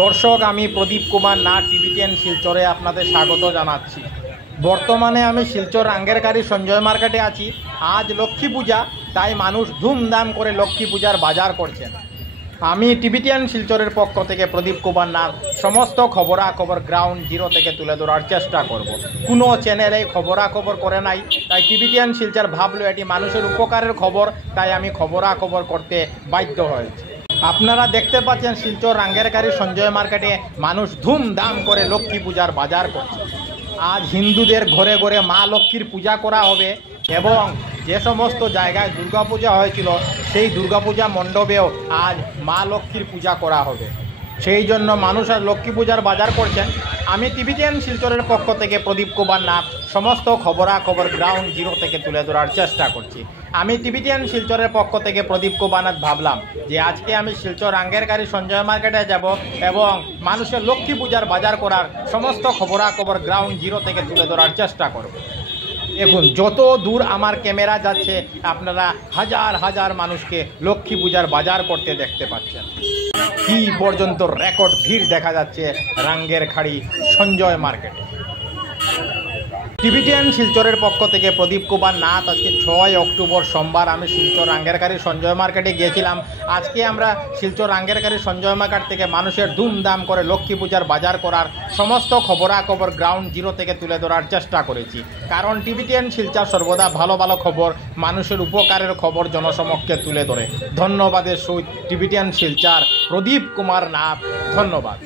দর্শক, আমি প্রদীপ কুমার নাথ টিভি10 শিলচরে আপনাদের স্বাগত জানাচ্ছি। বর্তমানে আমি শিলচর রাঙ্গেরকারি সঞ্জয় মার্কেটে আছি। আজ লক্ষ্মী পূজা, তাই মানুষ ধুমধাম করে লক্ষ্মী পূজার বাজার করছেন। আমি টিভি10 শিলচরের পক্ষ থেকে প্রদীপ কুমার নাথ সমস্ত খবরাখবর গ্রাউন্ড জিরো থেকে তুলে ধরার চেষ্টা করব। কোনো চ্যানেলে খবরাখবর করে নাই, তাই টিভি10 শিলচর ভাবলো এটি মানুষের উপকারের খবর, তাই আমি খবরাখবর করতে বাধ্য হয়েছি। আপনারা দেখতে পাচ্ছেন শিলচর রাঙ্গেরকারি সঞ্জয় মার্কেটে মানুষ ধুমধাম করে লক্ষ্মী পূজার বাজার করছে। আজ হিন্দুদের ঘরে ঘরে মা লক্ষ্মীর পূজা করা হবে এবং যে সমস্ত জায়গায় দুর্গাপূজা হয়েছিল সেই দুর্গাপূজা মণ্ডপেও আজ মা লক্ষ্মীর পূজা করা হবে। সেই জন্য মানুষ আজ লক্ষ্মী পূজার বাজার করছেন। আমি টিভি10 শিলচরের পক্ষ থেকে প্রদীপ কুমার নাথ সমস্ত খবরাখবর গ্রাউন্ড জিরো থেকে তুলে ধরার চেষ্টা করছি। আমি টিভি10 শিলচরের পক্ষ থেকে প্রদীপ কুমার নাথ ভাবলাম যে আজকে আমি শিলচর রাঙ্গেরকারি সঞ্জয় মার্কেটে যাব এবং মানুষের লক্ষ্মী পূজার বাজার করার সমস্ত খবরাখবর গ্রাউন্ড জিরো থেকে তুলে ধরার চেষ্টা করব। দেখুন, যত দূর আমার ক্যামেরা যাচ্ছে আপনারা হাজার হাজার মানুষকে লক্ষ্মী পূজার বাজার করতে দেখতে পাচ্ছেন। কি পর্যন্ত রেকর্ড ভিড় দেখা যাচ্ছে রাঙ্গেরখাড়ি সঞ্জয় মার্কেটে। টিভি10 শিলচরের পক্ষ থেকে প্রদীপ কুমার নাথ। আজকে 6 অক্টোবর সোমবার আমি শিলচর রাঙ্গেরকারি সঞ্জয় মার্কেটে গিয়েছিলাম। আজকে আমরা শিলচর রাঙ্গেরকারি সঞ্জয় মার্কেট থেকে মানুষের ধুমধাম করে লক্ষ্মী পূজার বাজার করার সমস্ত খবরাখবর গ্রাউন্ড জিরো থেকে তুলে ধরার চেষ্টা করেছি, কারণ টিভি10 শিলচর সর্বদা ভালো ভালো খবর, মানুষের উপকারের খবর জনসমক্ষে তুলে ধরে। ধন্যবাদের সহিত টিভি10 শিলচর প্রদীপ কুমার নাথ। ধন্যবাদ।